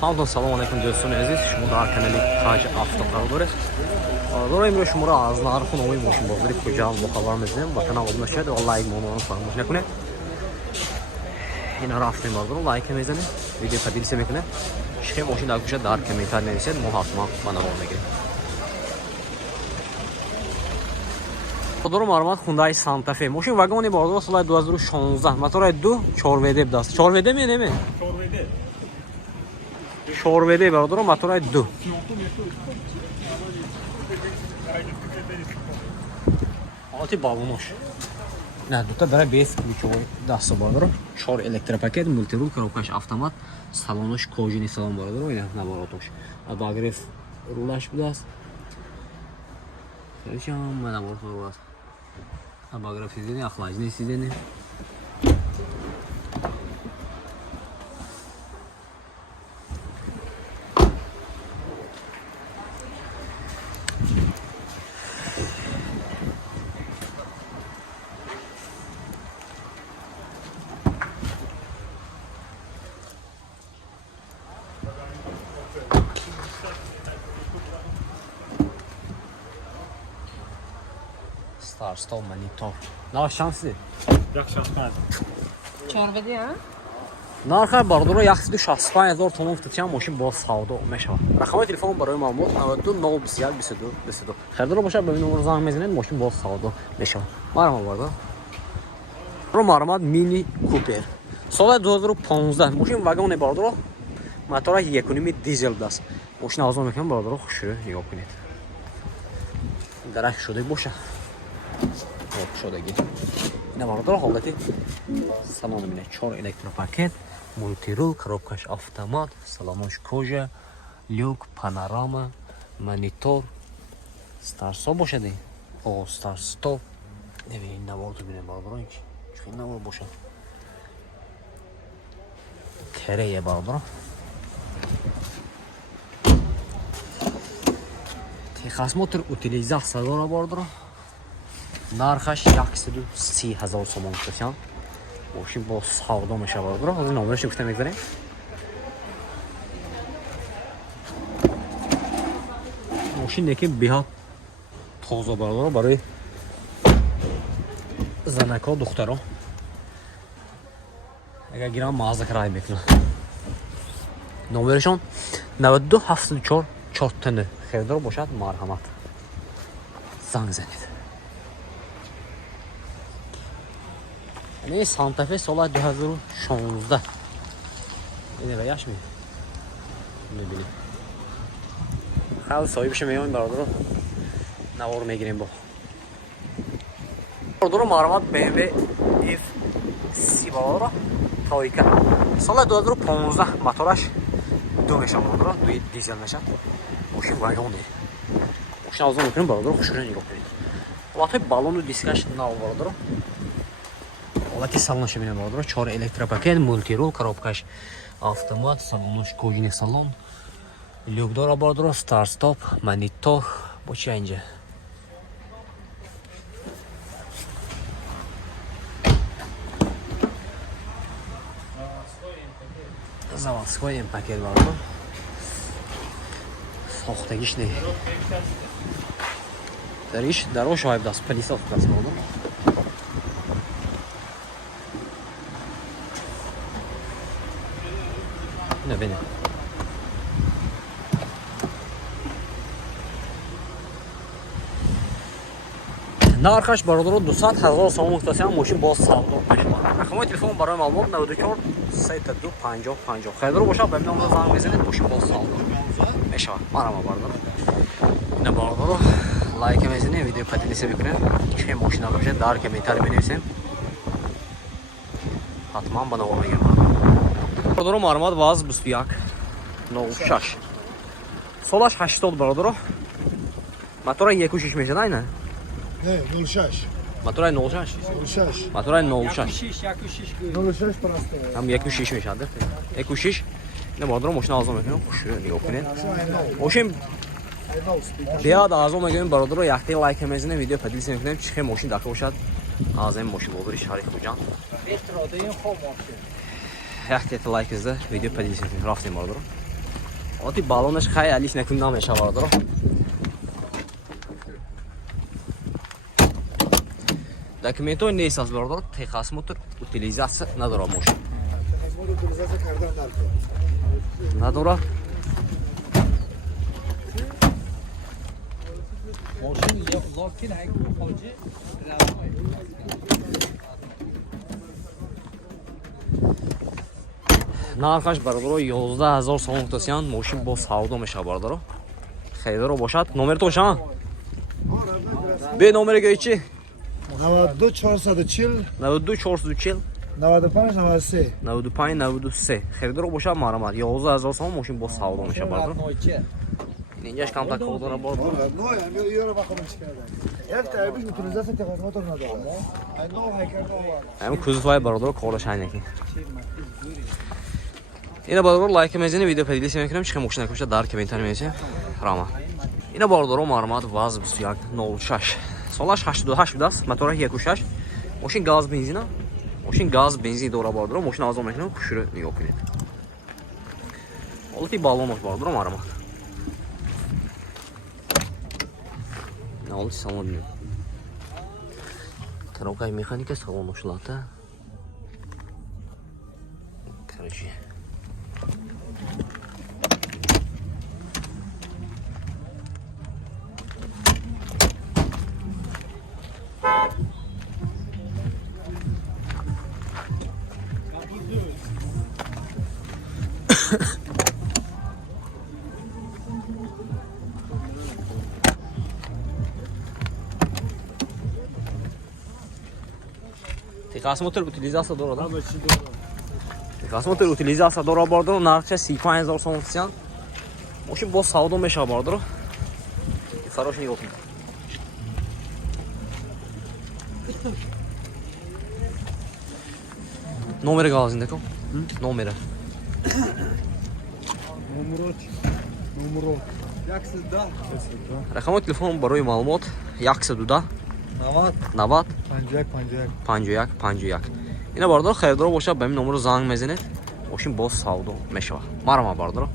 Hamdon salam aleykum do'ston aziz. Shuma dar kanali Taj Avtoqaror. Doim رو شما را از نرخ نوعی ماشین بازاری کجا مخابر می‌زنیم و کانال آبونه شد و لایک مونو فراموش نکنید. اینا را رفتیم بالا لایک می‌زنید. ویدیو تدریس می‌کنه. شما ماشین در کجا در کامنت نویسید ما حتما منو میگیریم. خودرو معلومات Hyundai Santa Fe ماشین واگن بالا سال 2016 موتور 2 4WD داشت. 4WD می‌نیم. 4WD برادر موتور 2 آتی بالونش نه دوتا برای بیس ключовой دست برادر 4 електропакет мультирул коробкаш автомат салонаш кожаный салон برادر اینا наворотош обогрев рулаш будааст зачем мы наворот рулаш обогрев сиденья охлаждение сиденья Старстол монитор. На шансы. Як шанс бар? 4WD а? Нархи бардуро 165000 томон футчан машин бо савдо мешавад. Рақами телефон барои маълумот 92 021 22 22. Хардро бошад ба номер занг мезанед машин бо савдо мешавад. Марама бардо. Ро марамад мини купер. Соли 2015 машин вагони бардуро мотора 1.5 дизел даст. Машин азон мекунам бардуро хушро нигоҳ кунед. Дарах шуде боша. Вот шудагӣ. Ина бардор ҳолати салон мина 4 электропакет, мультирул, коробкаш автомат, салонош кожа, люк, панорама, монитор, старсо бошади. О, старстоп. Небе навор бинем бардор инч. Чун навор боша. Терея бардор. Техосмотр утилизация дора бардор. Нархаш 130000 сомон гуфтам. Машин бо савдо мешавад. Ҳозир номераш гуфта мегзарем. Машин яке беҳад тоза бардор барои занако духтаро. Агар гирам мазак рай мекунам. Номерашон 92 74 4 хердор бошад марҳамат. Занг занед. Не Santa Fe соли 2016. Ине ваяш ми. Мебили. Хал соҳибш меён бародро. Навор мегирем бо. Бародро маълумот BMW F30 бародро. Тойка. Соли 2015 мотораш 2 мешам бародро, 2 дизел мешад. Машин вагон де. Машин азон мекунем бародро, хушро нигоҳ кунед. Вақти балону дискаш нав бародро. Олати салонош мебинем бародро 4 электропакет, мультирул, коробкаш автомат, салонош кожаный салон. Люк дора бародро, старстоп, монитор, боча инҷа. Заводской пакет бародро. Сохтагиш не. Дариш дарош айб даст, палисов даст бародро. Ne benim. Нархаш бародаро 200,000 сомон гуфтам машин бо савдо мешавад. Рақами телефон барои маълумот 94 32 50 50. Хайдро бошад ба номер занг мезанед машин бо савдо мешавад. Марама бародаро. Ина бародаро лайк мезанед, видео подписка мекунед. Чӣ машина бошад дар комментарий менависем. Ҳатман ба навор мегирам. Бародаро маълумот ваз 21 06. Солаш 80 бародаро. Мотора 1.6 мешад айна? Не, 06. Мотора 06. 06. Мотора 06. 06 просто. Там 1.6 мешад. 1.6. Не бародаро машина азон мекунем. Хушро нигоҳ кунед. Машин беҳад азон мегӯем бародаро якте лайк мезанем, видео подписка мекунем. Чӣ хел машин дақа бошад? Азем машин бозори шаҳри Хуҷанд. Бехтродаин хоб машин. Якте лайк изда, видео подписка мекунем. Рафтем бародаро. Оти балонаш хайлиш некунда мешавад. Документои нест аз бардор, техас мотор утилизация надора машин. Motor utilizatsiya kardan narxi. Надора. Moshin uzoq kelay, hoji. Нархаш бардор 11000 сом тасян машин бо савдо меша бардор. Хайдаро бошад. Номертон шама? Бе номерга ичи? 92 440 92 440 95 93. 95 93. Хайдаро бошад марамат 11000 сом машин бо савдо меша бардор. Инҷаш камтар кодора бардор. No, yani yora bakalım çıkardı. Yak tabi utilizatsiya texas motor nador. Ay no haykal no. Ам кузовай бардор кораш айнаки. Ина бардор лайк мезини видео поделиться мекунам чихе машина кушта дар комментарий мезини. Рама. Ина бардор мармат ВАЗ 2106. Солаш 88 будаст. Мотора 1.6. Машин газ бензина. Машин газ бензин дора бардор. Машин азон мекунам кушуро нигоҳ кунед. Ҳолати баллонош бардор мармат. Ҳолати салон. Коробкаи механика салон ушлата. Короче. Техас мотор утилизация дора, да? Техас мотор утилизация дора бардор, нархи 35000 сом тасян. Машин бо савдо меша бардор. Хорош нигоҳ кунед. Номери галазин деком? Номери. Numro. Рақамои телефон барои маълумот 112 90 51 51. Ина бардор хайрдор бошад ба ин номеро занг мезанед. Машин боз савдо мешавад. Марама бардор.